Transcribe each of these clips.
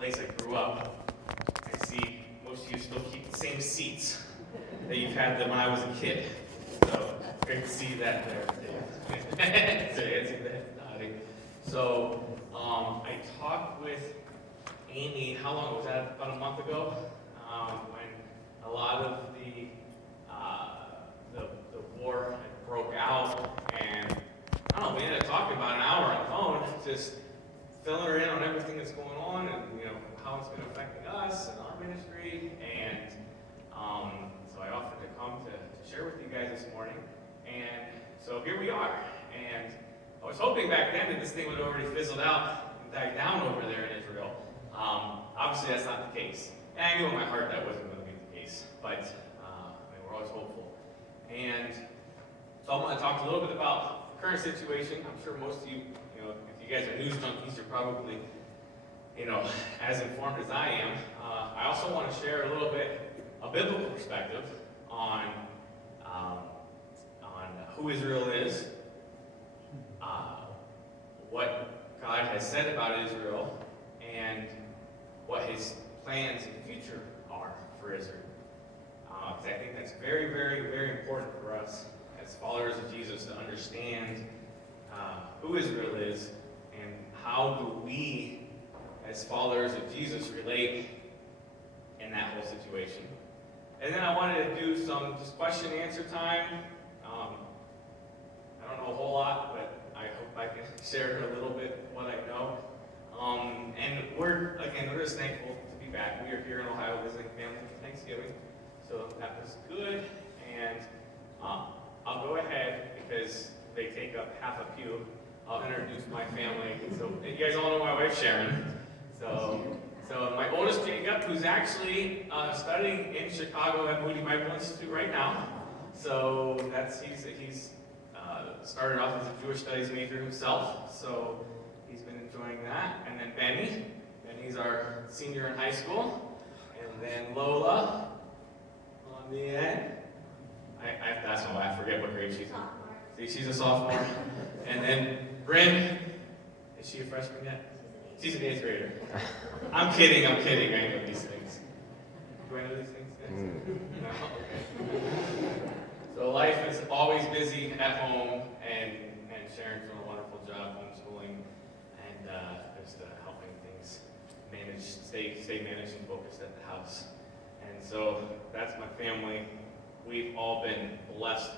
place I grew up, I see most of you still keep the same seats that you've had them when I was a kid. So great to see that there. So Nancy, that's nodding. So I talked with Amy, how long was that? About a month ago, when a lot of the war had broke out, and I don't know, we ended up talking about an hour on the phone, just filling her in on everything that's going on, and how it's been affecting us and our ministry. And so I offered to come to share with you guys this morning, and so here we are. And I was hoping back then that this thing would have already fizzled out and died down over there in Israel. Obviously that's not the case, and I knew in my heart that wasn't going to be the case, but we're always hopeful. And so I want to talk a little bit about the current situation. I'm sure most of you, if you guys are news junkies, you're probably, as informed as I am. I also want to share a little bit a biblical perspective on who Israel is, what God has said about Israel, and what His plans in the future are for Israel. Because I think that's very, very, very important for us as followers of Jesus to understand who Israel is and how do we, as followers of Jesus, relate in that whole situation. And then I wanted to do some just question and answer time. I don't know a whole lot, but I hope I can share a little bit what I know. And we're just thankful to be back. We are here in Ohio visiting family for Thanksgiving, so that was good. And I'll go ahead, because they take up half a pew. I'll introduce my family. So you guys all know my wife Sharon. So my oldest Jacob, who's actually studying in Chicago at Moody Bible Institute right now. So he's started off as a Jewish studies major himself. So he's been enjoying that. And then Benny's our senior in high school. And then Lola on the end. That's why I forget what grade she's in. See, she's a sophomore. And then Bryn, is she a freshman yet? She's an 8th grader. I'm kidding. I know these things. Do I know these things, guys? No? Okay. So life is always busy at home, and Sharon's doing a wonderful job homeschooling, and just helping things stay managed and focused at the house. And so that's my family. We've all been blessed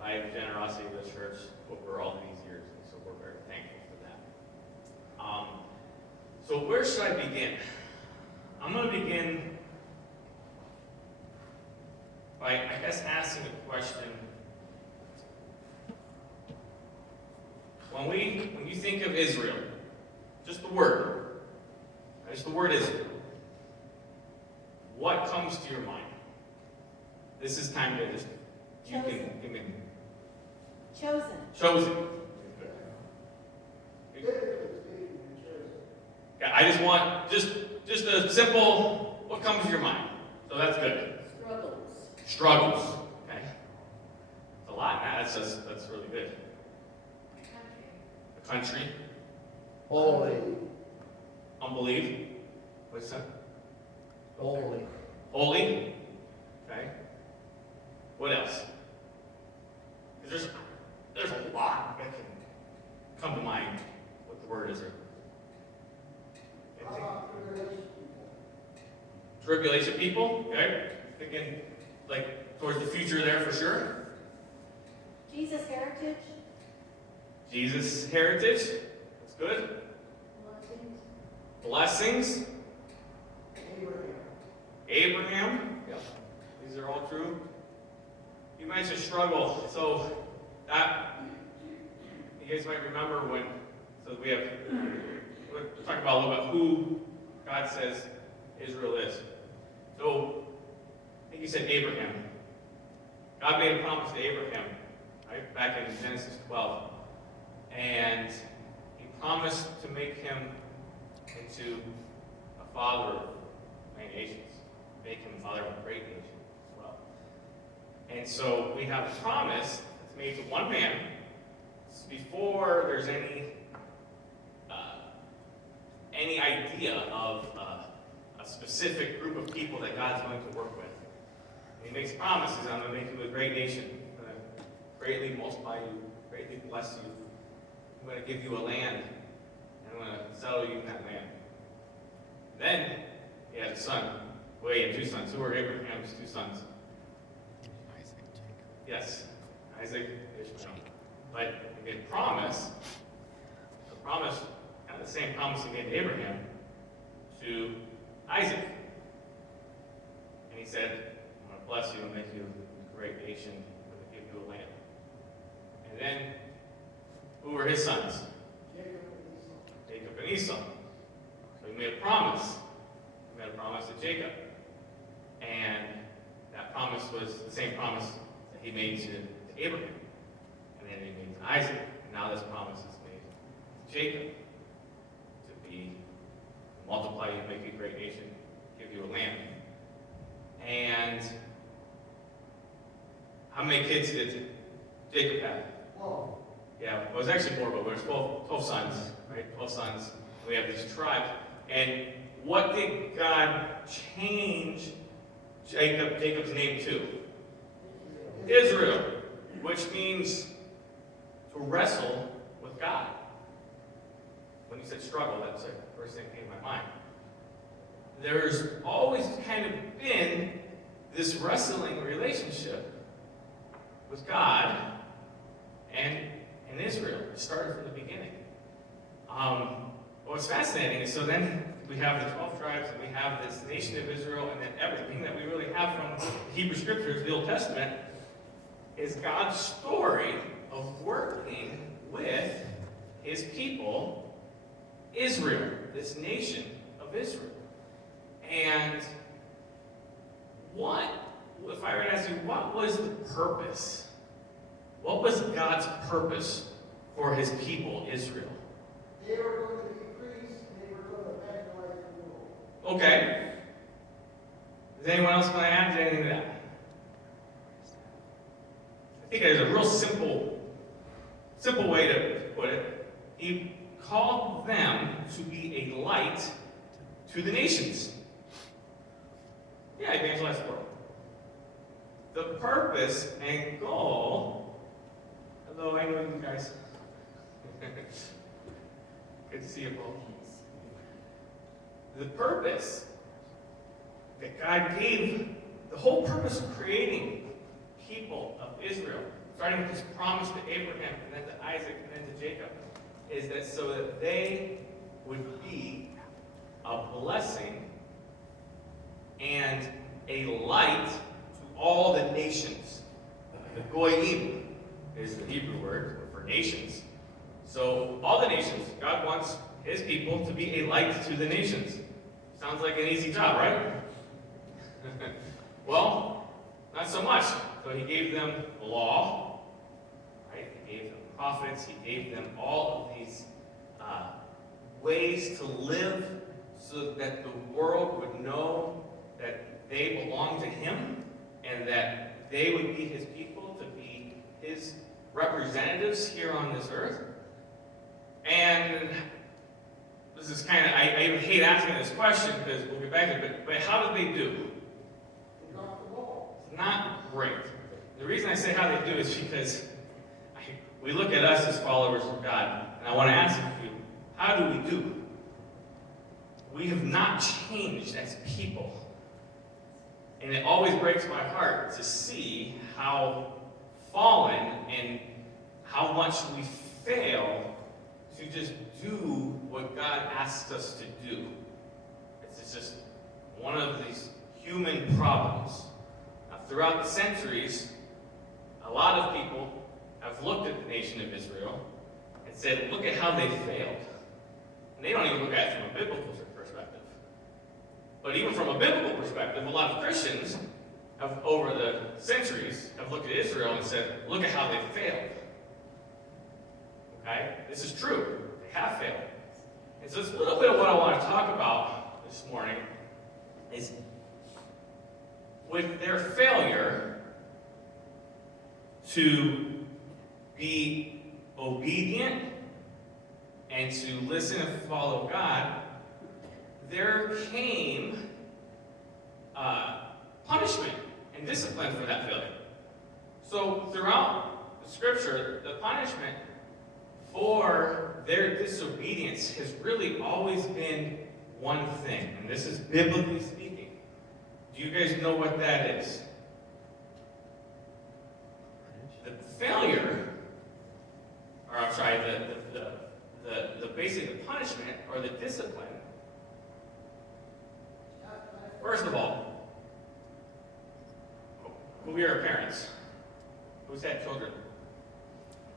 by the generosity of the church over all these years, and so we're very thankful for that. So where should I begin? I'm going to begin by, I guess, asking a question. When you think of Israel, just the word Israel, what comes to your mind? This is time to just, Chosen. Yeah, I just want just a simple, what comes to your mind? So that's good. Struggles. Okay. It's a lot. That's really good. A country. Holy. Unbelief. What's that? Holy. Holy. Okay. What else? There's a lot that can come to mind what the word is. Tribulation people, okay? Thinking like towards the future there for sure. Jesus heritage. That's good. Blessings. Abraham. Yep. These are all true. You mentioned struggle, so that you guys might remember we're talking about a little bit who God says Israel is. So I think you said Abraham. God made a promise to Abraham, right, back in Genesis 12. And He promised to make him into a father of many nations, make him a father of a great nation as well. And so we have a promise that's made to one man before there's any idea of a specific group of people that God's going to work with. And he makes promises. I'm going to make you a great nation. I'm going to greatly multiply you, greatly bless you. I'm going to give you a land, and I'm going to settle you in that land. Then he had a son. Well, he had two sons. Who were Abraham's two sons? Isaac, Jacob. Yes, Isaac, Ishmael. But he made a promise. The promise, kind of the same promise he made to Abraham, to Isaac. And he said, I'm going to bless you and make you a great nation. I'm going to give you a land. And then, who were his sons? Jacob and Esau. So he made a promise. He made a promise to Jacob. And that promise was the same promise that he made to Abraham. And then he made to Isaac. And now this promise is made to Jacob. To be, multiply you, make you a great nation, give you a land. And how many kids did Jacob have? Whoa. Yeah, well, it was actually more, but there's 12 sons, right? 12 sons. We have these tribes. And what did God change Jacob's name to? Israel, which means to wrestle with God. When you said struggle, that's the first thing that came to my mind. There's always kind of been this wrestling relationship with God and Israel. It started from the beginning. What's fascinating is, so then we have the 12 tribes, and we have this nation of Israel, and then everything that we really have from the Hebrew Scriptures, the Old Testament, is God's story of working with his people, Israel, this nation of Israel. And if I were to ask you, what was the purpose? What was God's purpose for his people, Israel? They were going to be priests, and they were going to evangelize the world. Okay. Does anyone else want to add anything to that? I think there's a real simple way to put it. He called them to be a light to the nations. Yeah, evangelize the world. The purpose and goal. Hello, I know you guys. Good to see you both. The purpose that God gave, the whole purpose of creating people of Israel, starting with this promise to Abraham, and then to Isaac, and then to Jacob, is that so that they would be a blessing and a light to all the nations. The goyim is the Hebrew word for nations. So all the nations, God wants his people to be a light to the nations. Sounds like an easy job, right? Well, not so much. So he gave them the law, right? He gave them prophets. He gave them all of these ways to live so that the world would know that they belong to him and that they would be his people, to be his representatives here on this earth. And this is kind of, I even hate asking this question because we'll get back to it, but how did they do? They got the ball. It's not great. The reason I say how they do is because we look at us as followers of God, and I want to ask you, how do we do? We have not changed as people. And it always breaks my heart to see how fallen and how much we fail to just do what God asks us to do. It's just one of these human problems. Now, throughout the centuries, a lot of people have looked at the nation of Israel and said, look at how they failed. And they don't even look at it from a biblical perspective. But even from a biblical perspective, a lot of Christians have, over the centuries, have looked at Israel and said, look at how they failed. Okay? This is true. They have failed. And so it's a little bit of what I want to talk about this morning is with their failure to be obedient and to listen and follow God, there came punishment and discipline for that failure. So throughout the scripture, the punishment for their disobedience has really always been one thing, and this is biblically speaking. Do you guys know what that is? The failure, or I'm sorry, the basic punishment or the discipline. First of all, we are parents. Who's had children?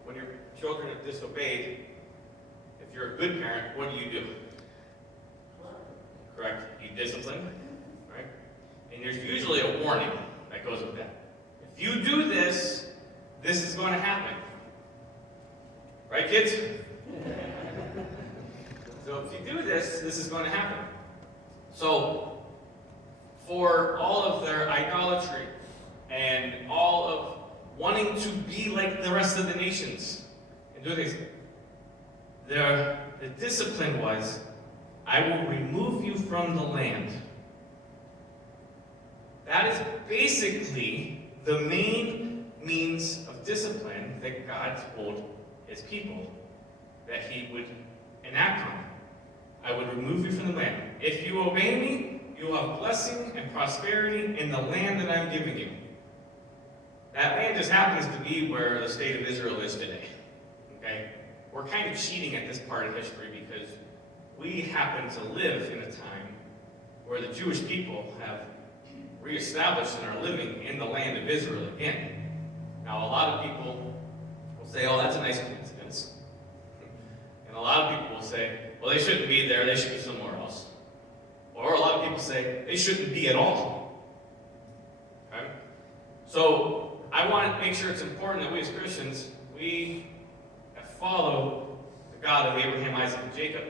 When your children have disobeyed, if you're a good parent, what do? Correct? You discipline, right? And there's usually a warning that goes with that. If you do this, this is going to happen. Right, kids? So if you do this, this is going to happen. So, for all of their idolatry and all of wanting to be like the rest of the nations and do things, the discipline was, I will remove you from the land. That is basically the main means of discipline that God told his people that he would enact on them. I would remove you from the land. If you obey me, you will have blessing and prosperity in the land that I'm giving you. That land just happens to be where the state of Israel is today. Okay? We're kind of cheating at this part of history because we happen to live in a time where the Jewish people have reestablished and are living in the land of Israel again. Now, a lot of people will say, oh, that's a nice coincidence. And a lot of people will say, well, they shouldn't be there, they should be somewhere else. Or a lot of people say, they shouldn't be at all. Okay? So, I want to make sure it's important that we as Christians, we follow the God of Abraham, Isaac, and Jacob.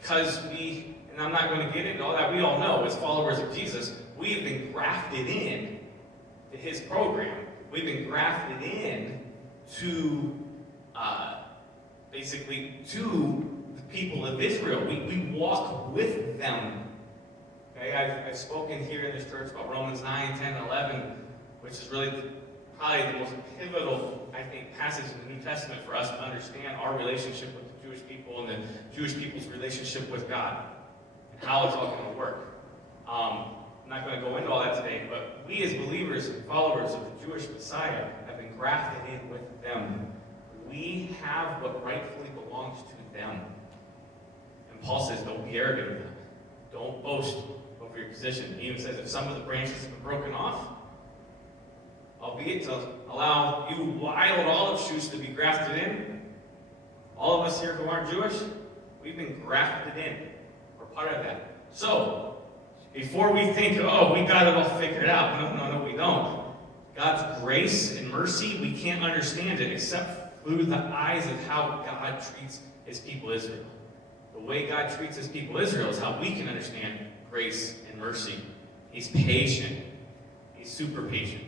Because we, and I'm not going to get into all that, we all know as followers of Jesus, we have been grafted in to his program. We've been grafted in to, basically, to the people of Israel. We walk with them. Okay, I've spoken here in this church about Romans 9, 10, and 11, which is really probably the most pivotal, I think, passage in the New Testament for us to understand our relationship with the Jewish people and the Jewish people's relationship with God and how it's all going to work. I'm not going to go into all that today, but we as believers and followers of the Jewish Messiah have been grafted in with them. We have what rightfully belongs to them. And Paul says, don't be arrogant of them. Don't boast over your position. He even says, if some of the branches have been broken off, albeit to allow you wild olive shoots to be grafted in, all of us here who aren't Jewish, we've been grafted in. We're part of that. So, before we think, oh, we got it all figured out. No, we don't. God's grace and mercy, we can't understand it except through the eyes of how God treats his people Israel. The way God treats his people Israel is how we can understand grace and mercy. He's patient. He's super patient.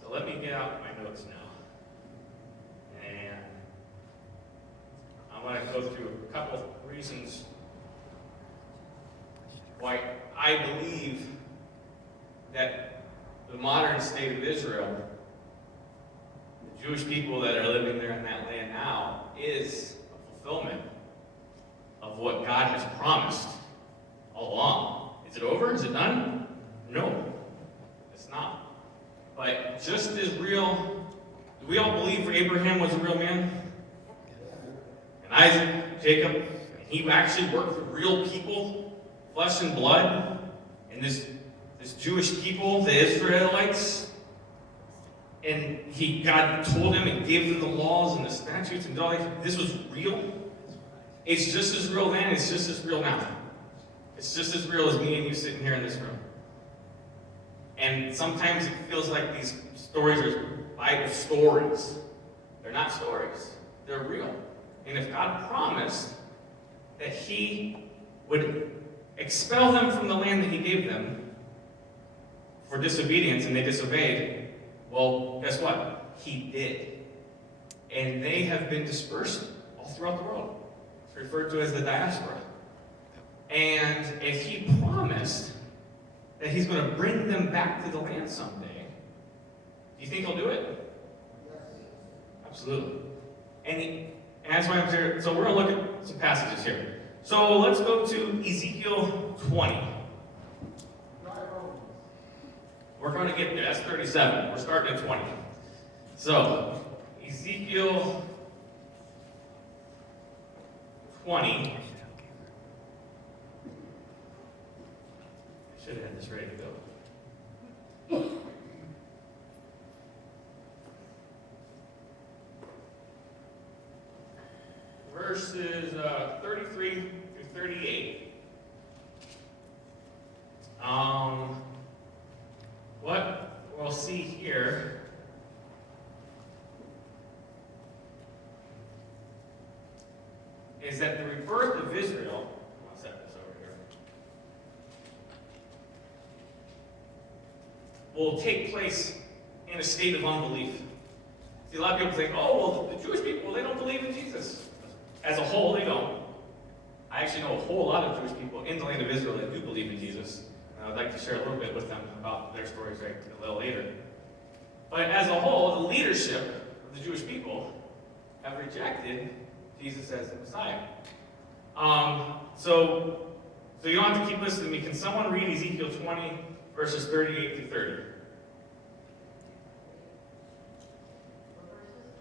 So let me get out my notes now. And I want to go through a couple of reasons why I believe that the modern state of Israel, the Jewish people that are living there in that land now, is a fulfillment of what God has promised all along. Is it over? Is it done? No, it's not. But just as real, do we all believe Abraham was a real man? And Isaac, Jacob, and he actually worked for real people, flesh and blood, and this Jewish people, the Israelites, and God told him and gave them the laws and the statutes and all that. This was real. It's just as real then, it's just as real now. It's just as real as me and you sitting here in this room. And sometimes it feels like these stories are Bible stories. They're not stories. They're real. And if God promised that he would expel them from the land that he gave them for disobedience, and they disobeyed, well, guess what? He did. And they have been dispersed all throughout the world. It's referred to as the diaspora. And if he promised that he's going to bring them back to the land someday. Do you think he'll do it? Yes. Absolutely. And that's why I'm here. So we're going to look at some passages here. So let's go to Ezekiel 20. We're going to get there. That's 37. We're starting at 20. So, Ezekiel 20. I should have had this ready to go. Verses 33 through 38. What we'll see here is that the rebirth of Israel, I'll set this over here, will take place in a state of unbelief. See, a lot of people think, oh, well, the Jewish people, they don't believe in Jesus. As a whole, they don't. I actually know a whole lot of Jewish people in the land of Israel that do believe in Jesus. I'd like to share a little bit with them about their stories right a little later. But as a whole, the leadership of the Jewish people have rejected Jesus as the Messiah. So you don't have to keep listening to me. Can someone read Ezekiel 20, verses 38 through 30?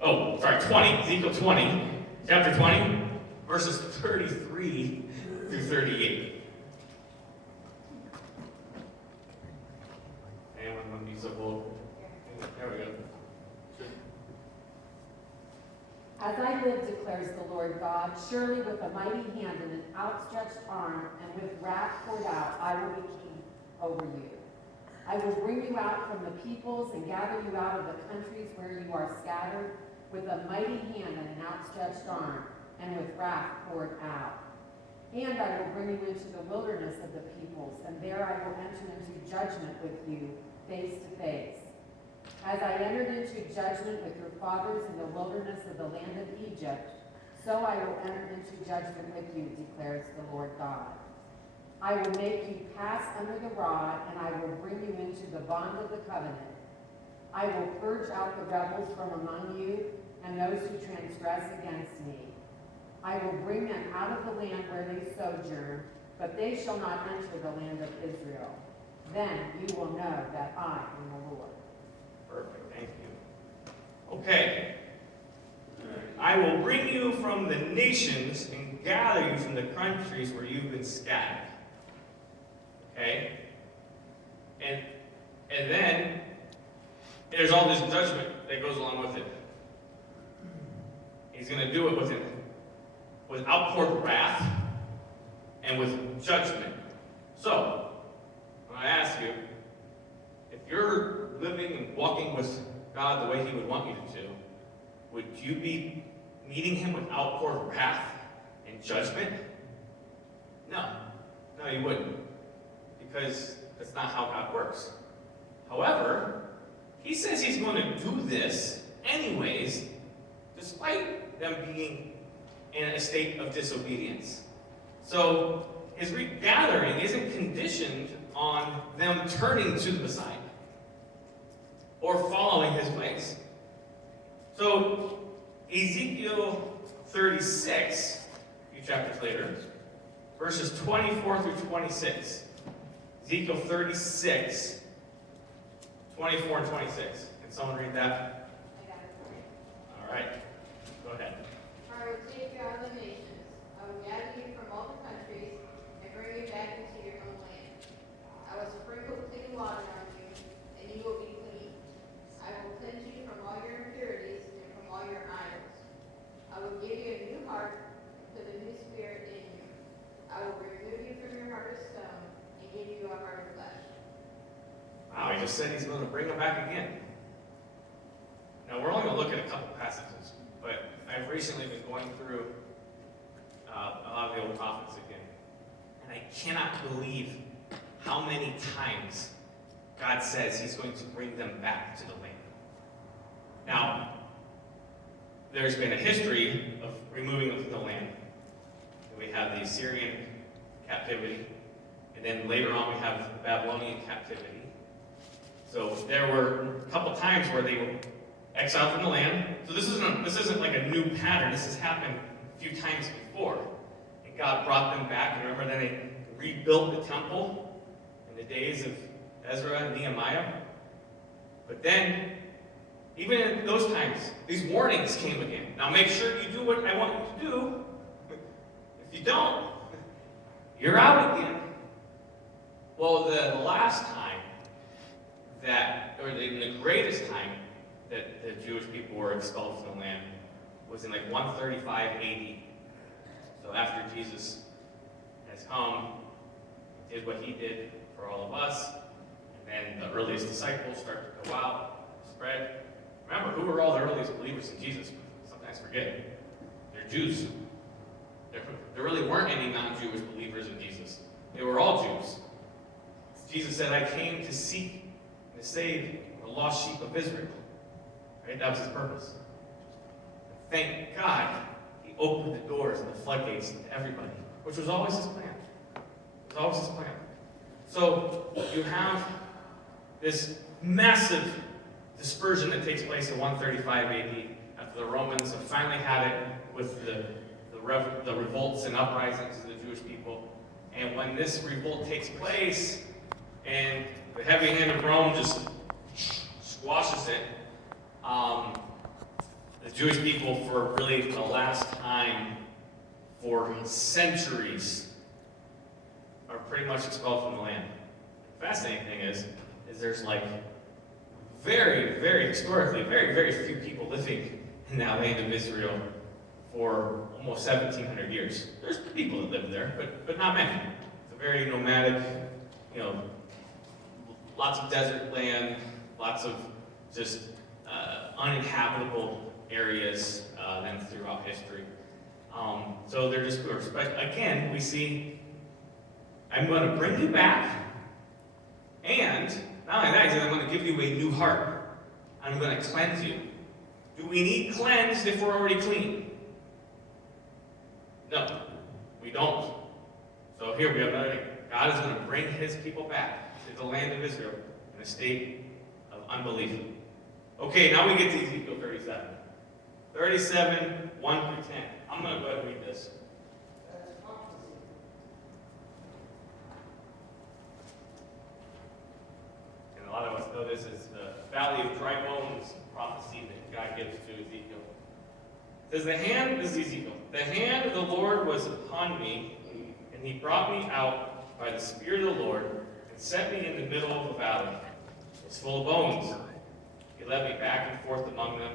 Oh, sorry, 20. Ezekiel 20, chapter 20, verses 33 through 38. So there we go. As I live, declares the Lord God, surely with a mighty hand and an outstretched arm and with wrath poured out, I will be king over you. I will bring you out from the peoples and gather you out of the countries where you are scattered with a mighty hand and an outstretched arm and with wrath poured out. And I will bring you into the wilderness of the peoples, and there I will enter into judgment with you face to face. As I entered into judgment with your fathers in the wilderness of the land of Egypt, so I will enter into judgment with you, declares the Lord God. I will make you pass under the rod, and I will bring you into the bond of the covenant. I will purge out the rebels from among you, and those who transgress against me. I will bring them out of the land where they sojourn, but they shall not enter the land of Israel. Then you will know that I am the Lord. Perfect, thank you. Okay. I will bring you from the nations and gather you from the countries where you've been scattered. Okay? And then there's all this judgment that goes along with it. He's going to do it with outpoured wrath and with judgment. So, I ask you, if you're living and walking with God the way He would want you to do, would you be meeting Him with outpoured wrath and judgment? No. No, you wouldn't. Because that's not how God works. However, He says He's going to do this anyways, despite them being in a state of disobedience. So, His regathering isn't conditioned on them turning to the Messiah or following His ways. So, Ezekiel 36, a few chapters later, verses 24 through 26. Ezekiel 36, 24 and 26. Can someone read that? I got it for you. All right. Go ahead. I will take you out of the nations. I will gather you from all the countries and bring you back into your own land. I will sprinkle clean water on you, and you will be clean. I will cleanse you from all your impurities and from all your idols. I will give you a new heart and put a new spirit in you. I will remove you from your heart of stone and give you a heart of flesh. Wow, He just said He's going to bring them back again. Now, we're only going to look at a couple passages, but I've recently been going through a lot of the old prophets again, and I cannot believe how many times God says He's going to bring them back to the land. Now, there's been a history of removing them from the land. We have the Assyrian captivity, And then later on we have the Babylonian captivity. So there were a couple times where they were exiled from the land. So this isn't like a new pattern. This has happened a few times before. And God brought them back. And remember, then they rebuilt the temple in the days of Ezra and Nehemiah. But then, even in those times, these warnings came again. Now make sure you do what I want you to do. If you don't, you're out again. Well, the last time the greatest time that the Jewish people were expelled from the land was in like 135 AD. So after Jesus has come, did what he did for all of us, and then the earliest disciples start to go out, spread. Remember, who were all the earliest believers in Jesus? Sometimes forget. They're Jews. There really weren't any non-Jewish believers in Jesus. They were all Jews. Jesus said, I came to seek and to save the lost sheep of Israel. Right? That was his purpose. Thank God he opened the doors and the floodgates to everybody, which was always his plan. It was always his plan. So you have this massive dispersion that takes place in 135 AD after the Romans have finally had it with the revolts and uprisings of the Jewish people. And when this revolt takes place and the heavy hand of Rome just squashes it, the Jewish people, for really the last time for centuries, are pretty much expelled from the land. The fascinating thing is there's like very, very historically, very, very few people living in that land of Israel for almost 1,700 years. There's people that live there, but not many. It's a very nomadic, lots of desert land, lots of just uninhabitable areas then throughout history. So they're just poor. But again, we see, I'm going to bring you back, and not only that, he said, I'm going to give you a new heart. I'm going to cleanse you. Do we need cleansed if we're already clean? No, we don't. So here we have another thing. God is going to bring his people back to the land of Israel in a state of unbelief. Okay, now we get to Ezekiel 37. 37, 1 through 10. I'm going to go ahead and read this. That's prophecy. And a lot of us know this as the Valley of Dry Bones prophecy that God gives to Ezekiel. It says, this is Ezekiel, the hand of the Lord was upon me, and he brought me out by the Spirit of the Lord, and set me in the middle of the valley. It was full of bones. He led me back and forth among them,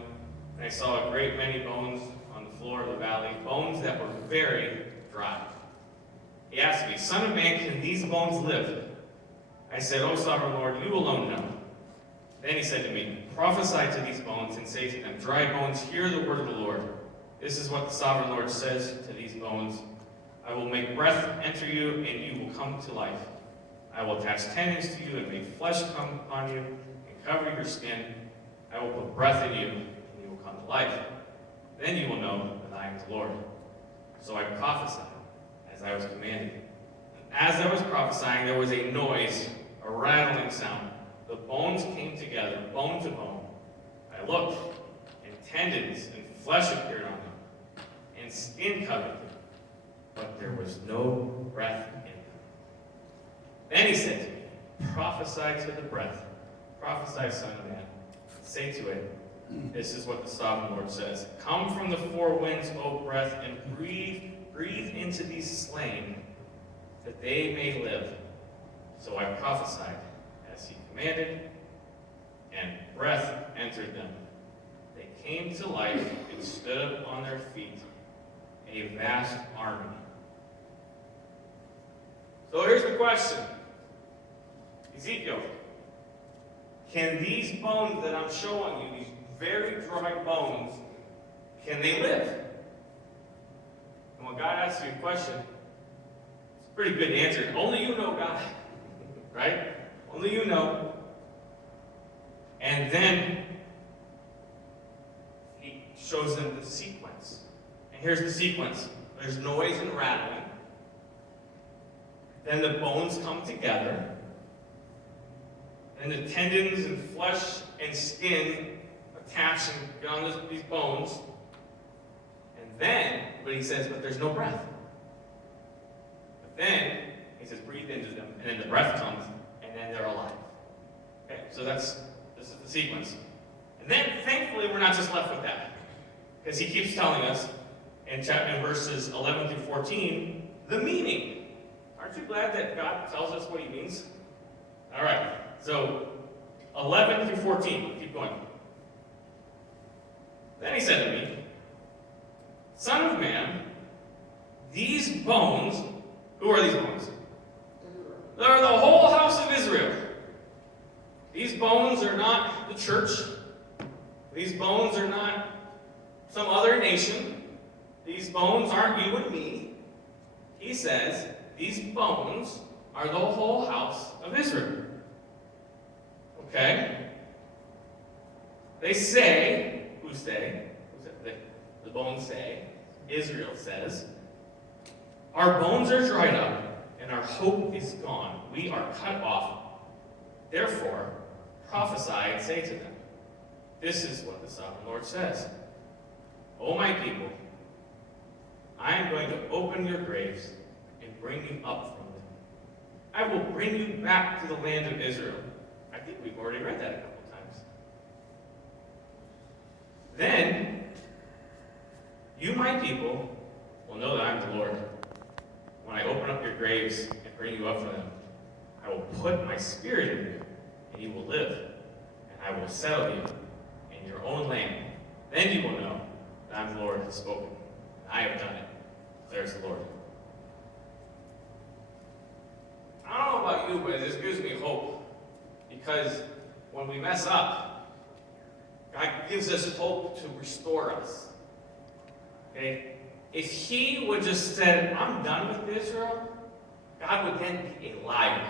and I saw a great many bones on the floor of the valley, bones that were very dry. He asked me, Son of man, can these bones live? I said, O sovereign Lord, you alone know. Then he said to me, prophesy to these bones and say to them, dry bones, hear the word of the Lord. This is what the sovereign Lord says to these bones. I will make breath enter you, and you will come to life. I will attach tendons to you and make flesh come upon you and cover your skin. I will put breath in you, and you will come to life. Then you will know that I am the Lord. So I prophesied as I was commanded. And as I was prophesying, there was a noise, a rattling sound. The bones came together, bone to bone. I looked, and tendons and flesh appeared on them, and skin covered them, but there was no breath in them. Then he said to me, prophesy to the breath, prophesy, son of man, say to it, this is what the sovereign Lord says, come from the four winds, O breath, and breathe into these slain, that they may live. So I prophesied as he commanded, and breath entered them. They came to life and stood up on their feet, a vast army. So here's the question. Ezekiel, can these bones that I'm showing you, these very dry bones, can they live? And when God asks you a question, it's a pretty good answer. Only you know, God. Right? Only you know. And then he shows them the sequence. And here's the sequence. There's noise and rattling. then the bones come together, and the tendons and flesh and skin attach and get on these bones. And then, but he says, but there's no breath. But then, he says, breathe into them, and then the breath comes, and then they're alive. Okay, so this is the sequence. And then, thankfully, we're not just left with that. Because he keeps telling us, in verses 11 through 14, the meaning. Aren't you glad that God tells us what he means? All right, so 11 through 14, keep going. Then he said to me, Son of man, these bones, who are these bones? They're the whole house of Israel. These bones are not the church. These bones are not some other nation. These bones aren't you and me. He says, these bones are the whole house of Israel. Okay? They say, who say? The bones say, Israel says, our bones are dried up, and our hope is gone. We are cut off. Therefore, prophesy and say to them, this is what the sovereign Lord says. O my people, I am going to open your graves and bring you up from them. I will bring you back to the land of Israel. I think we've already read that a couple times. Then, you, my people, will know that I am the Lord. When I open up your graves and bring you up from them, I will put my spirit in you, and you will live, and I will settle you in your own land. Then you will know that I am the Lord who has spoken. I have done it, declares the Lord. I don't know about you, but this gives me hope. Because when we mess up, God gives us hope to restore us. Okay? If he would just said, I'm done with Israel, God would then be a liar.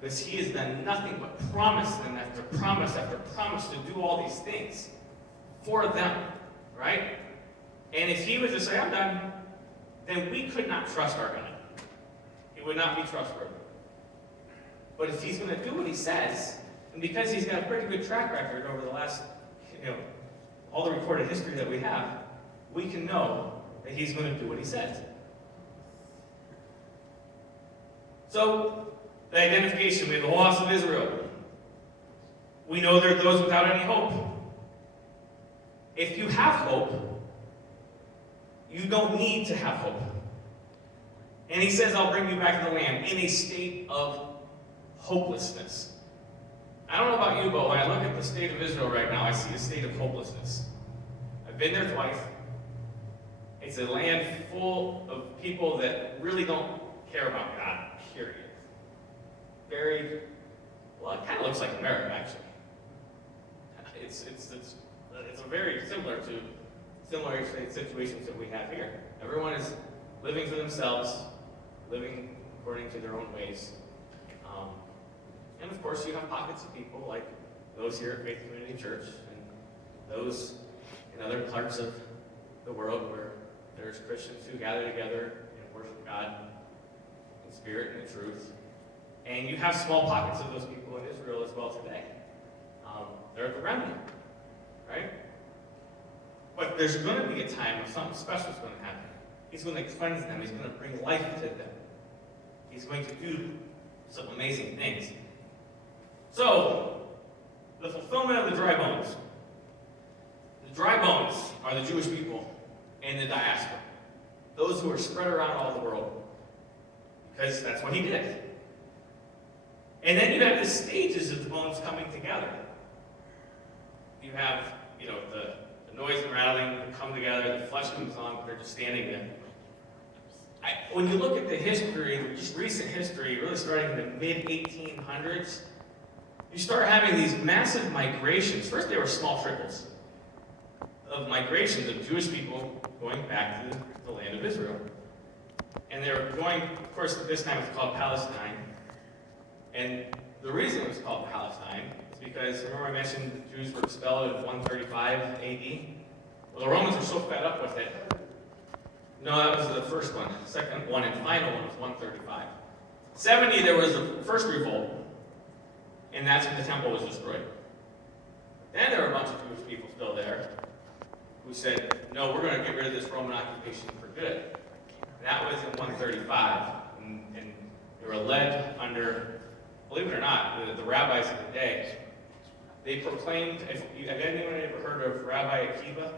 Because he has done nothing but promise them after promise after promise to do all these things for them. Right? And if he was to say, I'm done, then we could not trust our God. He would not be trustworthy. But if he's going to do what he says, and because he's got a pretty good track record over the last, all the recorded history that we have, we can know that he's going to do what he says. So, the identification, we have the whole house of Israel. We know they're those without any hope. If you have hope, you don't need to have hope. And he says, I'll bring you back to the land in a state of hopelessness. I don't know about you, but when I look at the state of Israel right now, I see a state of hopelessness. I've been there twice. It's a land full of people that really don't care about God, period. Very, well, it kind of looks like America, actually. It's a very similar situations that we have here. Everyone is living for themselves, living according to their own ways. And of course, you have pockets of people like those here at Faith Community Church and those in other parts of the world where there's Christians who gather together and worship God in spirit and in truth. And you have small pockets of those people in Israel as well today. They're the remnant, right? But there's going to be a time when something special is going to happen. He's going to cleanse them. He's going to bring life to them. He's going to do some amazing things. So, the fulfillment of the dry bones. The dry bones are the Jewish people in the diaspora. Those who are spread around all the world. Because that's what he did. And then you have the stages of the bones coming together. You have, the noise and rattling come together, the flesh comes on, but they're just standing there. When you look at the history, just recent history, really starting in the mid-1800s, you start having these massive migrations. First, they were small trickles of migrations of Jewish people going back to the land of Israel. And they were going, of course, this time it's called Palestine. And the reason it was called Palestine is because, remember I mentioned the Jews were expelled in 135 AD? Well, the Romans were so fed up with it. No, that was the first one. The second one and final one was 135. 70, there was the first revolt, and that's when the temple was destroyed. Then there were a bunch of Jewish people still there who said, no, we're going to get rid of this Roman occupation for good. And that was in 135, and they were led under, believe it or not, the rabbis of the day. They proclaimed, have anyone ever heard of Rabbi Akiva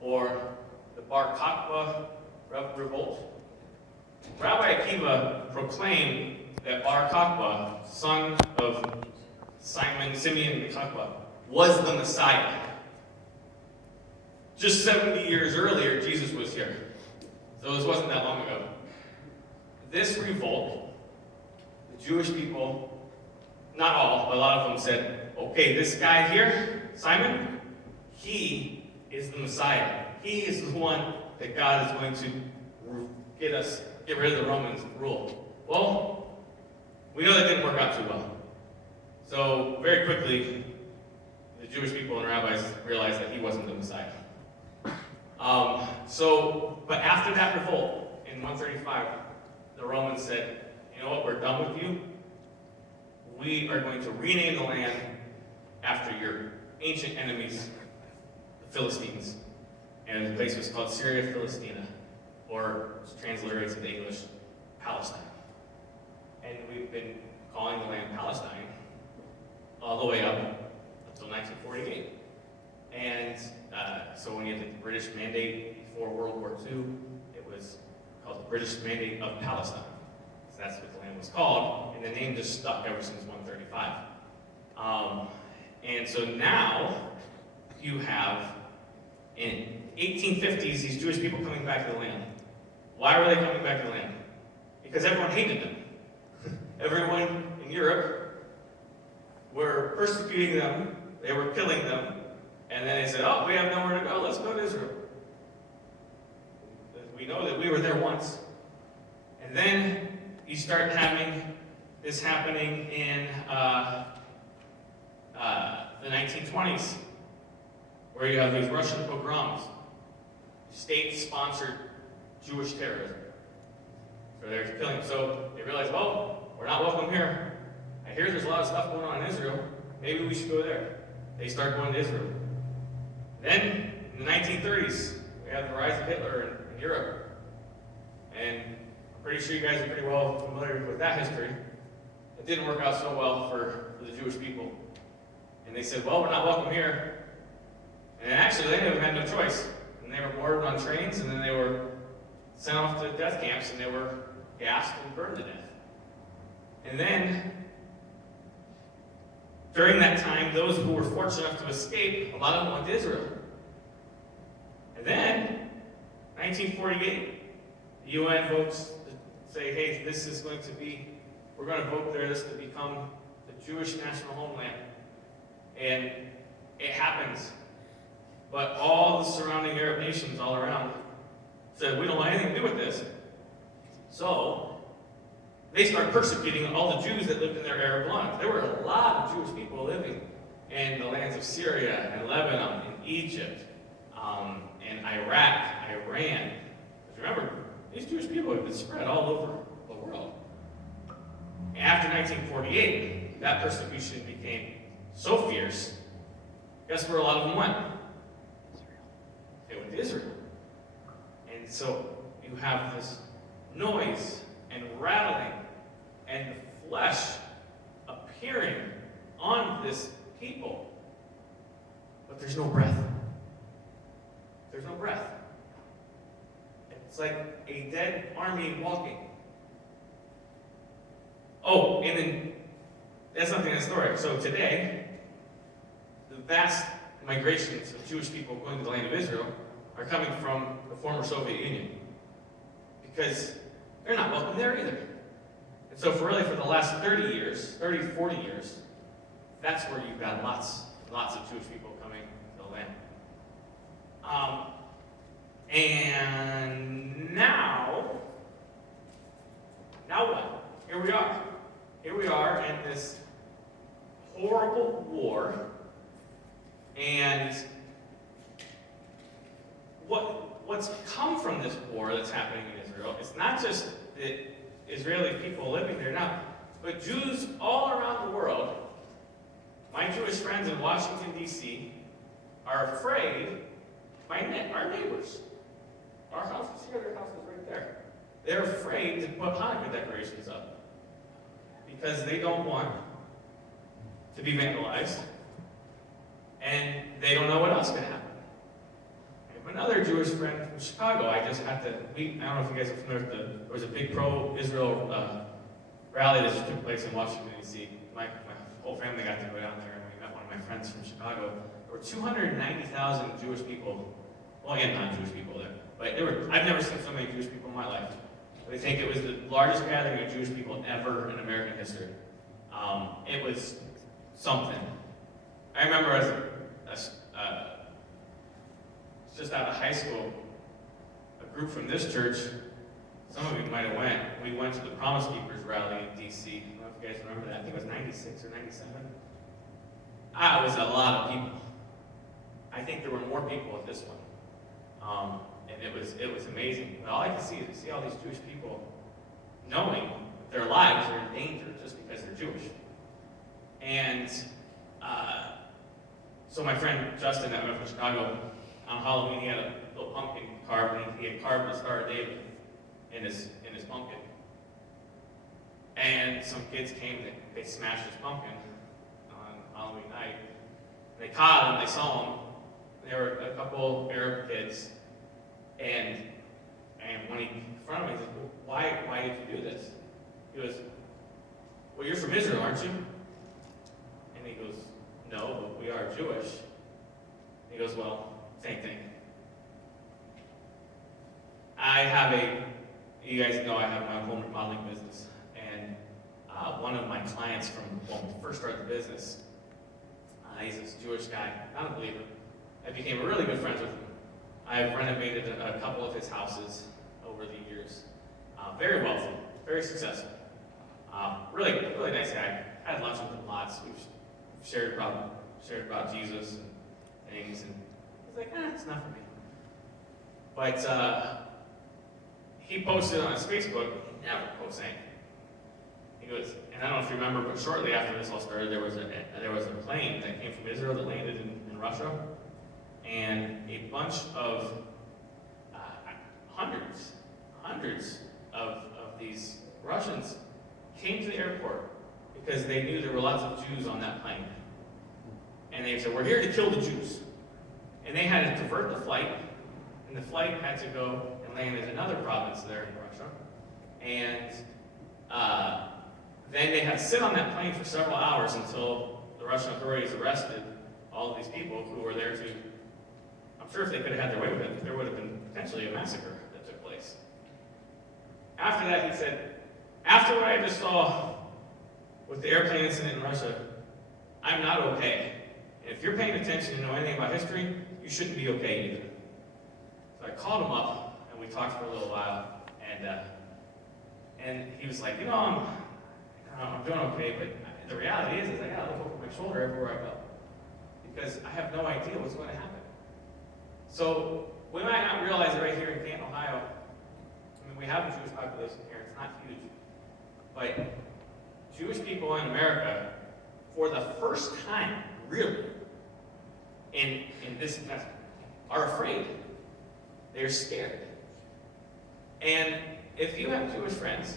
or the Bar Kokhba revolt? Rabbi Akiva proclaimed that Bar Kokhba, son of Simeon the Kokhba, was the Messiah. Just 70 years earlier, Jesus was here. So this wasn't that long ago. This revolt, the Jewish people, not all, but a lot of them said, okay, this guy here, Simon, he is the Messiah. He is the one that God is going to get rid of the Romans rule. Well, we know that didn't work out too well. So very quickly, the Jewish people and rabbis realized that he wasn't the Messiah. But after that revolt in 135, the Romans said, you know what, we're done with you. We are going to rename the land after your ancient enemies, the Philistines. And the place was called Syria Philistina, or transliterated into English, Palestine. And we've been calling the land Palestine all the way up until 1948. And so when you had the British Mandate before World War II, it was called the British Mandate of Palestine. So that's what the land was called, and the name just stuck ever since 135. And so now you have, in 1850s, these Jewish people coming back to the land. Why were they coming back to the land? Because everyone hated them. Everyone in Europe were persecuting them, they were killing them, and then they said, oh, we have nowhere to go, let's go to Israel. We know that we were there once. And then you start having this happening in the 1920s, where you have these Russian pogroms, state-sponsored Jewish terrorism. So they're killing. So they realize, well, we're not welcome here. I hear there's a lot of stuff going on in Israel. Maybe we should go there. They start going to Israel. Then, in the 1930s, we have the rise of Hitler in Europe. And I'm pretty sure you guys are pretty well familiar with that history. It didn't work out so well for the Jewish people. And they said, well, we're not welcome here. And actually, they never had no choice. And they were boarded on trains, and then they were sent off to death camps, and they were gassed and burned to death. And then, during that time, those who were fortunate enough to escape, a lot of them went to Israel. And then, 1948, the UN votes to say, hey, this is going to be, we're going to vote this to become the Jewish national homeland. And it happens. But all the surrounding Arab nations all around said, we don't want anything to do with this. So, they start persecuting all the Jews that lived in their Arab lands. There were a lot of Jewish people living in the lands of Syria and Lebanon and Egypt and Iraq, Iran. But remember, these Jewish people have been spread all over the world. And after 1948, that persecution became so fierce. Guess where a lot of them went? They went to Israel. And so you have this noise and rattling and the flesh appearing on this people. But there's no breath. There's no breath. It's like a dead army walking. Oh, and then that's not the end of the story. So today, the vast migrations of Jewish people going to the land of Israel are coming from the former Soviet Union. Because they're not welcome there either. And so for the last 30 years, 40 years, that's where you've got lots of Jewish people coming to the land. And now what? Here we are. Here we are in this horrible war. And what's come from this war that's happening in Israel, it's not just that Israeli people living there now. But Jews all around the world, my Jewish friends in Washington, D.C., are afraid, our neighbors, our house is here, their house is right there. They're afraid to put Hanukkah decorations up because they don't want to be vandalized, and they don't know what else can happen. I have another Jewish friend from Chicago. I just had to meet. I don't know if you guys are familiar with there was a big pro-Israel rally that just took place in Washington, D.C. My whole family got to go down there, and we met one of my friends from Chicago. There were 290,000 Jewish people, well, again, non-Jewish people there, but I've never seen so many Jewish people in my life. They think it was the largest gathering of Jewish people ever in American history. It was something. I remember as just out of high school, a group from this church, some of you might have went, we went to the Promise Keepers rally in D.C. I don't know if you guys remember that. I think it was 96 or 97. It was a lot of people. I think there were more people at this one. And it was amazing. But all I could see is see all these Jewish people knowing that their lives are in danger just because they're Jewish. And so my friend Justin that went from Chicago, on Halloween he had a little pumpkin carved, and he had carved the Star of David in his pumpkin. And some kids came, they smashed his pumpkin on Halloween night. And they caught him, they saw him. There were a couple Arab kids. And when he confronted me, he said, well, why did you do this? He goes, well, you're from Israel, aren't you? And he goes, no, but we are Jewish. And he goes, well, same thing. You guys know I have my home remodeling business. And one of my clients from when we first started the business, he's this Jewish guy, not a believer. I became really good friends with him. I've renovated a couple of his houses over the years. Very wealthy, very successful. Really nice guy. I had lunch with him lots. We've shared about Jesus and things, and he's like, it's not for me. But he posted on his Facebook, he never posts anything. He goes, and I don't know if you remember, but shortly after this all started, there was a plane that came from Israel that landed in Russia. And a bunch of hundreds of these Russians came to the airport because they knew there were lots of Jews on that plane. And they said, we're here to kill the Jews. And they had to divert the flight, and the flight had to go and land in another province there in Russia. And then they had to sit on that plane for several hours until the Russian authorities arrested all of these people who were there to, I'm sure if they could have had their way with it, there would have been potentially a massacre that took place. After that, he said, after what I just saw with the airplane incident in Russia, I'm not okay. And if you're paying attention and know anything about history, you shouldn't be okay either. So I called him up, and we talked for a little while, and he was like, I'm doing okay, but the reality is I gotta look over my shoulder everywhere I go, because I have no idea what's going to happen. So we might not realize it right here in Canton, Ohio. I mean, we have a Jewish population here. It's not huge. But Jewish people in America, for the first time, really, in this message, are afraid. They're scared. And if you have Jewish friends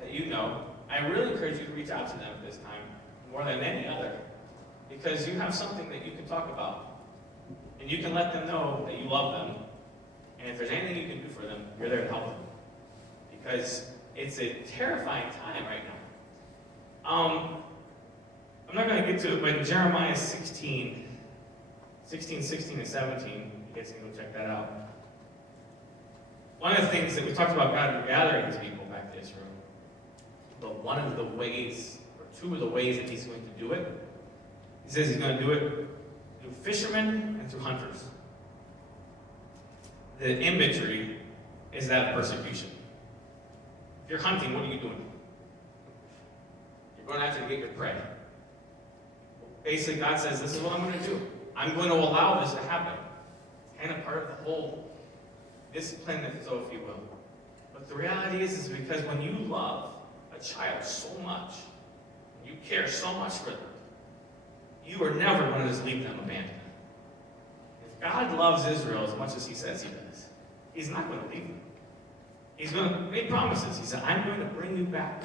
that you know, I really encourage you to reach out to them at this time, more than any other, because you have something that you can talk about. And you can let them know that you love them, and if there's anything you can do for them, you're there to help them. Because it's a terrifying time right now. I'm not going to get to it, but in Jeremiah 16, and 17, you guys can go check that out. One of the things that we talked about God gathering his people back to Israel, but one of the ways, or two of the ways that he's going to do it, he says he's going to do it through fishermen and through hunters. The imagery is that of persecution. If you're hunting, what are you doing? You're going after to get your prey. Basically, God says, this is what I'm going to do. I'm going to allow this to happen. Kind of part of the whole discipline, so if you will. But the reality is because when you love a child so much, you care so much for them, you are never going to just leave them abandoned. If God loves Israel as much as he says he does, he's not going to leave them. He's going to make promises. He said, I'm going to bring you back.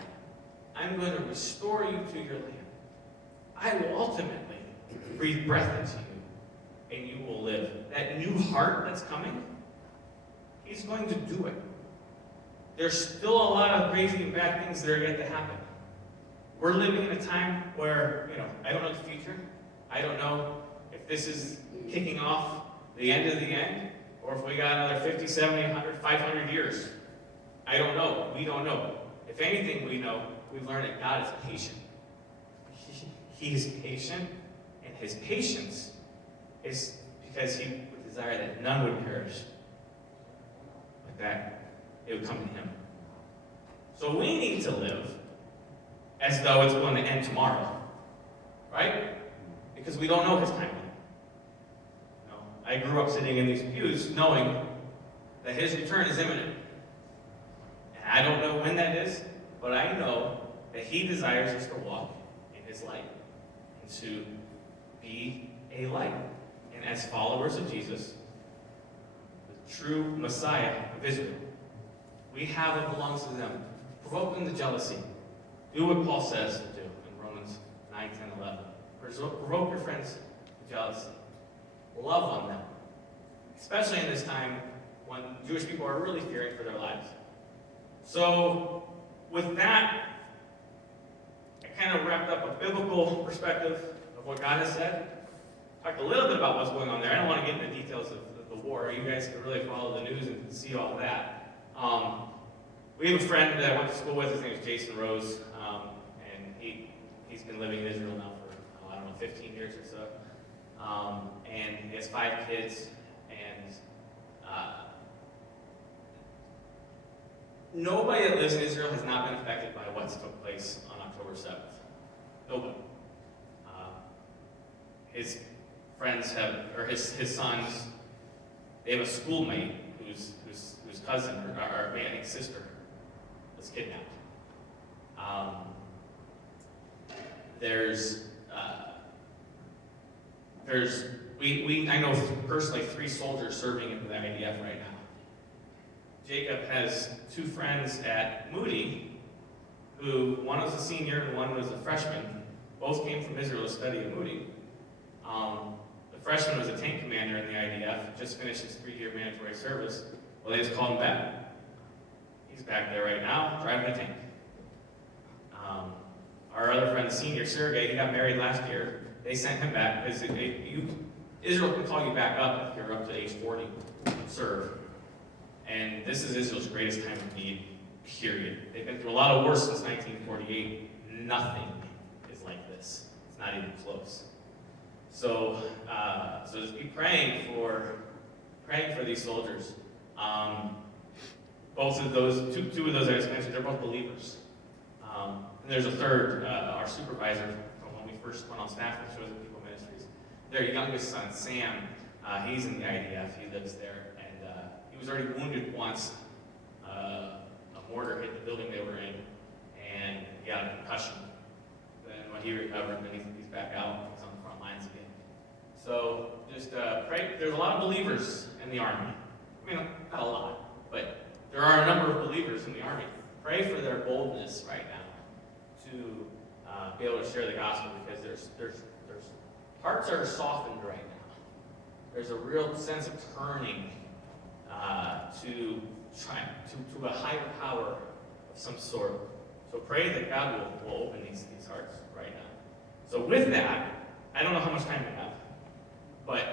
I'm going to restore you to your land. I will ultimately breathe breath into you, and you will live. That new heart that's coming, he's going to do it. There's still a lot of crazy and bad things that are yet to happen. We're living in a time where, I don't know the future. I don't know if this is kicking off the end of the end, or if we got another 50, 70, 100, 500 years. I don't know. We don't know. If anything we know, we've learned that God is patient. He is patient, and his patience is because he would desire that none would perish, but that it would come to him. So we need to live as though it's going to end tomorrow, right? Because we don't know his timeline. I grew up sitting in these pews knowing that his return is imminent. And I don't know when that is, but I know that he desires us to walk in his light and to be a light. And as followers of Jesus, the true Messiah of Israel, we have what belongs to them. Provoke them to jealousy. Do what Paul says to do in Romans 9, 10, 11. Provoke your friends to jealousy. Love on them. Especially in this time when Jewish people are really fearing for their lives. So, with that, I kind of wrapped up a biblical perspective of what God has said. Talked a little bit about what's going on there. I don't want to get into details of the war. You guys can really follow the news and see all that. We have a friend that I went to school with. His name is Jason Rose, and he's been living in Israel now for 15 years or so. And he has 5 kids, and nobody that lives in Israel has not been affected by what took place on October 7th. Nobody. His friends or his sons, they have a schoolmate whose cousin, or I think sister, was kidnapped. I know personally 3 soldiers serving in the IDF right now. Jacob has 2 friends at Moody, who one was a senior and one was a freshman. Both came from Israel to study at Moody. The freshman was a tank commander in the IDF, just finished his 3-year mandatory service. Well, they just called him back. He's back there right now, driving a tank. Our other friend, the senior, Sergey, he got married last year. They sent him back because Israel can call you back up if you're up to age 40 and serve. And this is Israel's greatest time of need, period. They've been through a lot of wars since 1948. Nothing is like this. It's not even close. So just be praying for these soldiers. Both of those, two of those I just mentioned, they're both believers. And there's a third, our supervisor from when we first went on staff at Chosen People Ministries. Their youngest son, Sam, he's in the IDF. He lives there, and he was already wounded once. A mortar hit the building they were in, and he got a concussion. Then when he recovered, then he's back out. He's on the front lines again. So just pray. There's a lot of believers in the Army. I mean, not a lot, but there are a number of believers in the Army. Pray for their boldness right now to be able to share the gospel, because there's hearts are softened right now. There's a real sense of turning to a higher power of some sort. So pray that God will open these hearts right now. So with that, I don't know how much time we have, but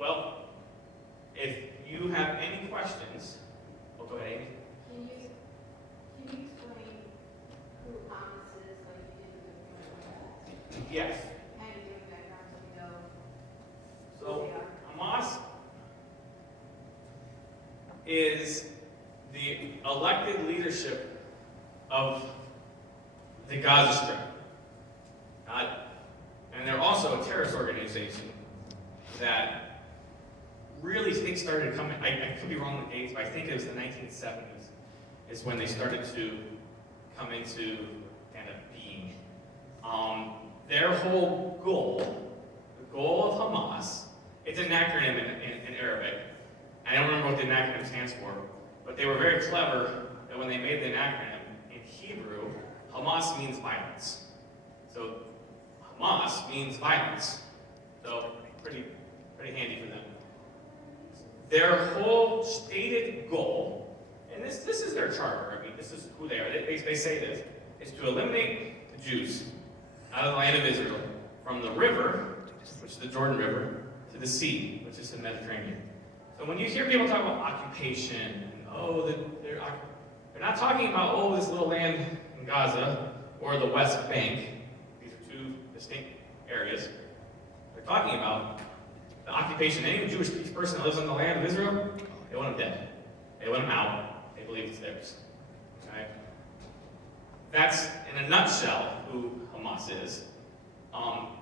well, if you have any questions, go ahead, Amy. Can you explain who Hamas is, like you did with the Yes. kind of give background so we know So who they are? Hamas is the elected leadership of the Gaza Strip. And they're also a terrorist organization that really think started coming, I could be wrong with dates, but I think it was the 1970s is when they started to come into kind of being. Their whole goal, the goal of Hamas, it's an acronym in Arabic. I don't remember what the acronym stands for, but they were very clever that when they made the acronym, in Hebrew, Hamas means violence. So Hamas means violence. So pretty handy for them. Their whole stated goal, and this is their charter, I mean, this is who they are. They say this, is to eliminate the Jews out of the land of Israel from the river, which is the Jordan River, to the sea, which is the Mediterranean. So when you hear people talk about occupation, and they're not talking about, this little land in Gaza or the West Bank. These are two distinct areas. They're talking about the occupation. Any Jewish person that lives on the land of Israel, they want them dead. They want them out. They believe it's theirs. Okay? That's, in a nutshell, who Hamas is.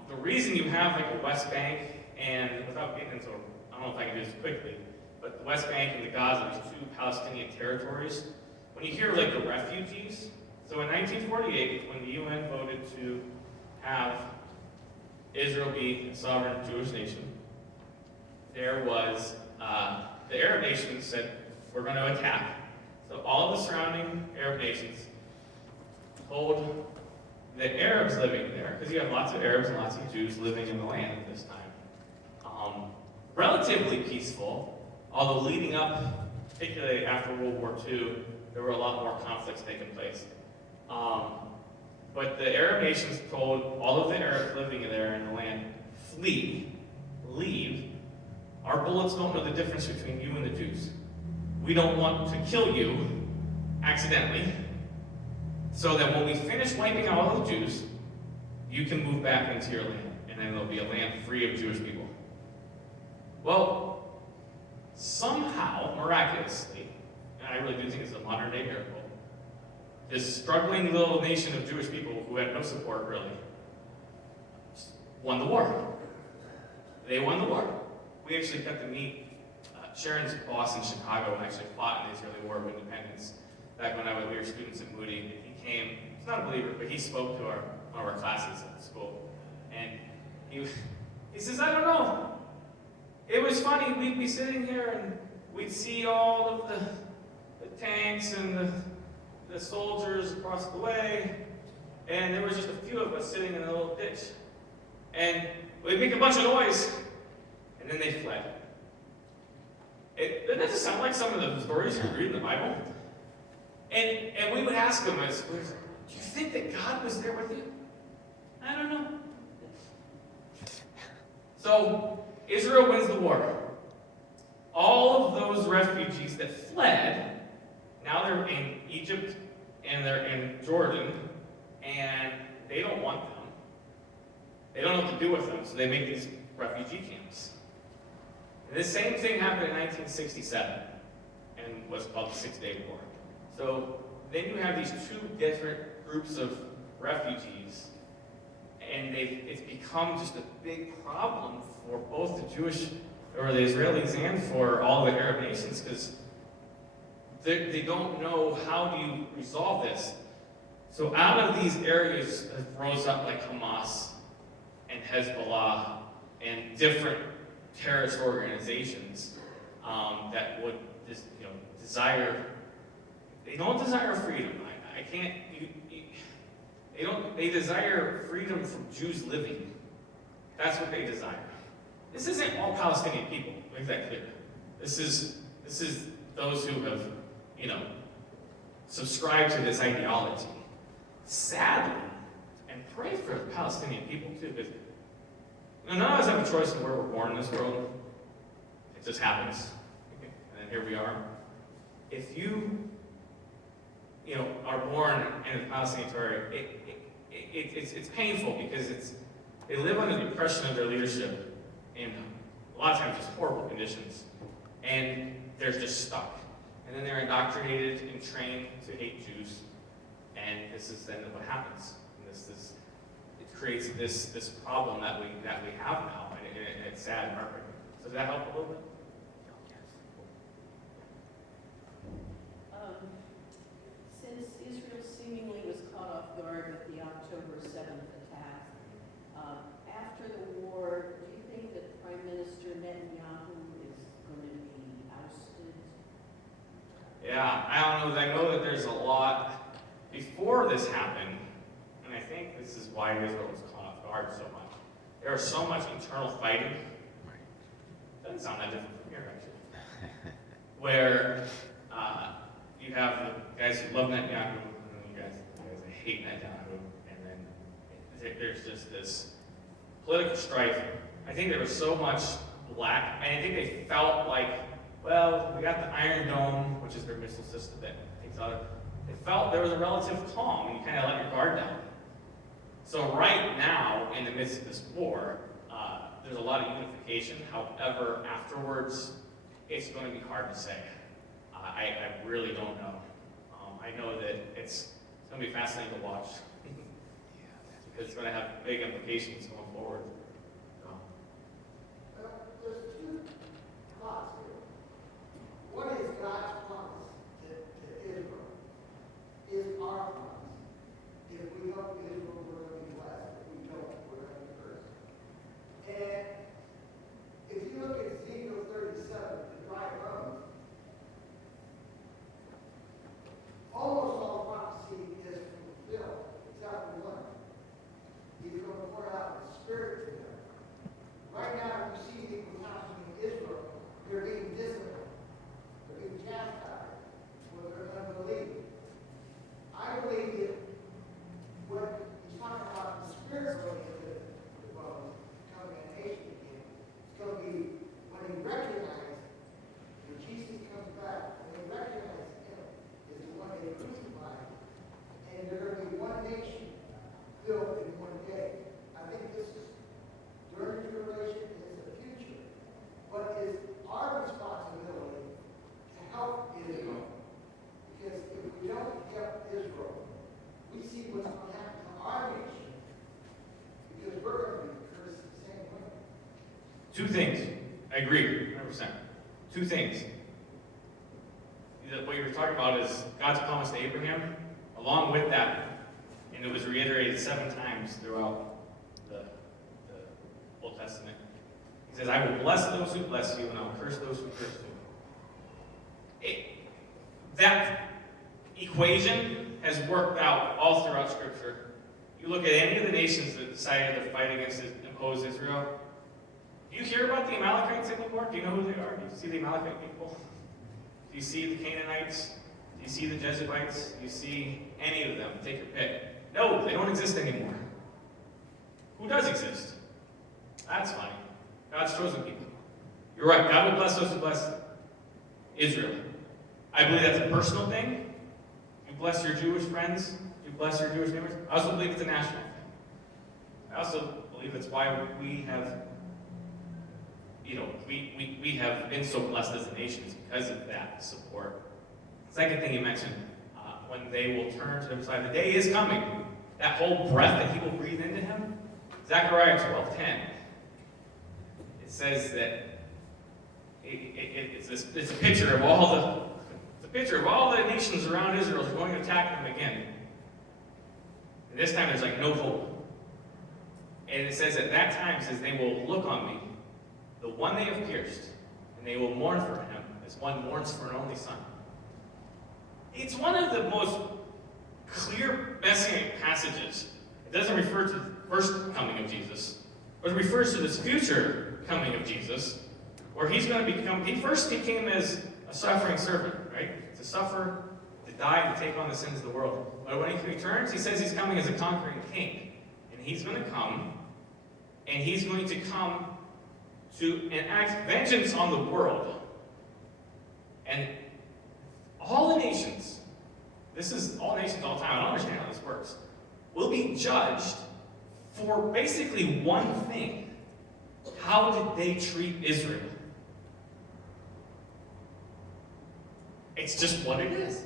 The reason you have like a West Bank, and without getting into, I don't know if I can do this quickly, but the West Bank and the Gaza, there's two Palestinian territories. When you hear like the refugees, so in 1948, when the UN voted to have Israel be a sovereign Jewish nation, there was, the Arab nations said, we're going to attack. So all of the surrounding Arab nations told the Arabs living there, because you have lots of Arabs and lots of Jews living in the land at this time, relatively peaceful, although leading up, particularly after World War II, there were a lot more conflicts taking place. But the Arab nations told all of the Arabs living there in the land, flee, leave. Our bullets don't know the difference between you and the Jews. We don't want to kill you accidentally, so that when we finish wiping out all the Jews, you can move back into your land, and then there'll be a land free of Jewish people. Well, somehow, miraculously, and I really do think it's a modern day miracle, this struggling little nation of Jewish people who had no support, really, won the war. They won the war. We actually got to meet Sharon's boss in Chicago, and actually fought in the Israeli War of Independence. Back when we were students at Moody, he came, he's not a believer, but he spoke to one of our classes at the school. And he says, I don't know. It was funny, we'd be sitting here and we'd see all of the tanks and the soldiers across the way, and there was just a few of us sitting in a little ditch. And we'd make a bunch of noise, and then they fled. Doesn't that just sound like some of the stories you read in the Bible? And we would ask them, do you think that God was there with you? I don't know. So, Israel wins the war. All of those refugees that fled, now they're in Egypt and they're in Jordan, and they don't want them. They don't know what to do with them, so they make these refugee camps. And the same thing happened in 1967, and what's called the 6-Day War. So then you have these two different groups of refugees, and it's become just a big problem for both the Jewish, or the Israelis, and for all the Arab nations, because they don't know how do you resolve this. So out of these areas rose up like Hamas and Hezbollah and different terrorist organizations that would just, desire. They don't desire freedom. I can't. They don't. They desire freedom from Jews living. That's what they desire. This isn't all Palestinian people. Make that clear. This is those who have, subscribed to this ideology. Sadly, and pray for the Palestinian people too, because none of us have a choice in where we're born in this world. It just happens, and then here we are. If you are born in a Palestinian territory, it's painful because they live under the oppression of their leadership in a lot of times just horrible conditions, and they're just stuck. And then they're indoctrinated and trained to hate Jews, and this is then what happens. And it creates this problem that we have now, and it's sad and heartbreaking. So does that help a little bit? Yeah, I don't know. I know that there's a lot before this happened, and I think this is why Israel was caught off guard so much. There was so much internal fighting. Doesn't sound that different from here, actually. Where you have the guys who love Netanyahu, and then you guys that hate Netanyahu, and then there's just this political strife. I think there was so much lack, and I think they felt like, well, we got the Iron Dome, which is their missile system that takes out. They felt there was a relative calm, and you kind of let your guard down. So right now, in the midst of this war, there's a lot of unification. However, afterwards, it's going to be hard to say. I really don't know. I know that it's going to be fascinating to watch because it's going to have big implications going forward. Well, there's two thoughts here. One is God's promise to Israel is our promise. If we help Israel, we're going to be blessed. If we don't, we're going to be cursed. And if you look at Ezekiel 37, the dry bones, almost all prophecy is fulfilled, except for one. He's going to pour out the Spirit to them. Right now, you see what's happening in Israel. They're being disciplined. They're being chastised for their unbelief. I believe that what he's talking about the Spirit going into the bones, becoming a nation again, it's going to be when they recognize when Jesus comes back, when they recognize him is the one they crucified, and they're going to be one nation built in one day. I think this is during the tribulation is the future, but it's our responsibility to help Israel. Because if we don't help Israel, we see what's going to happen to our nation. Because we're going to be cursed the same way. Two things. I agree, 100%. Two things. What you were talking about is God's promise to Abraham. Along with that, and it was reiterated 7 times throughout the Old Testament. He says, I will bless those who bless you, and I will curse those who curse you. That equation has worked out all throughout Scripture. You look at any of the nations that decided to fight against impose Israel. Do you hear about the Amalekites anymore? Do you know who they are? Do you see the Amalekite people? Do you see the Canaanites? Do you see the Jebusites? Do you see any of them? Take your pick. No, they don't exist anymore. Who does exist? That's funny. God's chosen people. You're right. God will bless those who bless Israel. I believe that's a personal thing. You bless your Jewish friends. You bless your Jewish neighbors. I also believe it's a national thing. I also believe that's why we have, we have been so blessed as a nation is because of that support. Second thing you mentioned, when they will turn to the other side, the day is coming. That whole breath that he will breathe into him. Zechariah 12:10. It says that it's a picture of all the nations around Israel is going to attack them again. And this time there's like no hope. And it says at that time, it says they will look on me, the one they have pierced, and they will mourn for him as one mourns for an only son. It's one of the most clear messianic passages. It doesn't refer to the first coming of Jesus, but it refers to this future coming of Jesus, where he's going to become, he came as a suffering servant, right? To suffer, to die, and to take on the sins of the world. But when he returns, he says he's coming as a conquering king. And he's going to come, and he's going to come to enact vengeance on the world. And all the nations, this is all nations all the time, I don't understand how this works, will be judged for basically one thing. How did they treat Israel? It's just what it is.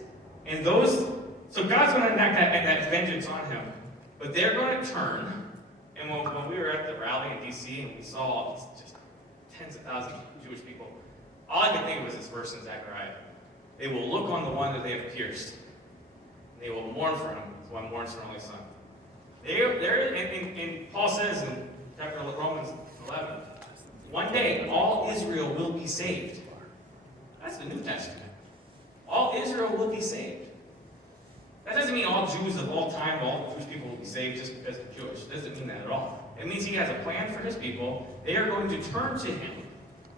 And so God's going to enact that vengeance on him. But they're going to turn, and when we were at the rally in D.C. and we saw just tens of thousands of Jewish people, all I could think of was this verse in Zechariah. They will look on the one that they have pierced. And they will mourn for him, as one mourns for an only son. And Paul says in chapter Romans 11, one day all Israel will be saved. That's the New Testament. all Israel will be saved. That doesn't mean all Jews of all time, all Jewish people will be saved just because they're Jewish. It doesn't mean that at all. It means he has a plan for his people. They are going to turn to him,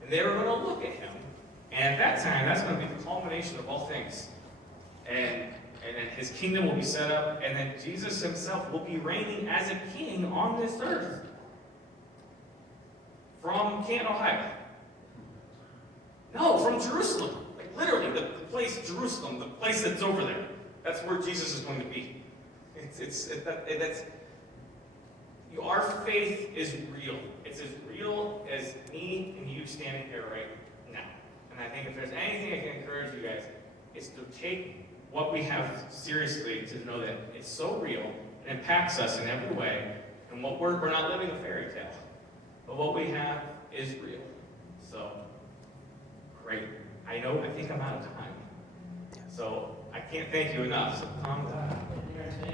and they are going to look at him. And at that time, that's going to be the culmination of all things. And then his kingdom will be set up, and then Jesus himself will be reigning as a king on this earth. From Canton, Ohio. No, from Jerusalem. Like literally, the place Jerusalem, the place that's over there. That's where Jesus is going to be. Our faith is real. It's as real as me and you standing here right now. And I think if there's anything I can encourage you guys, it's to take what we have seriously, to know that it's so real, it impacts us in every way, and what we're not living a fairy tale, but what we have is real. So, great. I think I'm out of time. So, I can't thank you enough, so calm down.